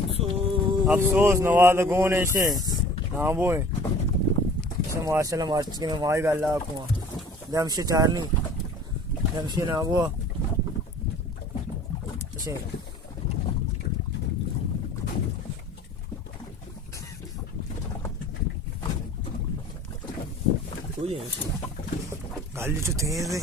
अफसोस नवाज गोन ऐसे ना बोए ऐसे माशाल्लाह मार्च के में माई गाला को जमशे चारनी जमशे ना वो ऐसे कोई है गाली जो तेज है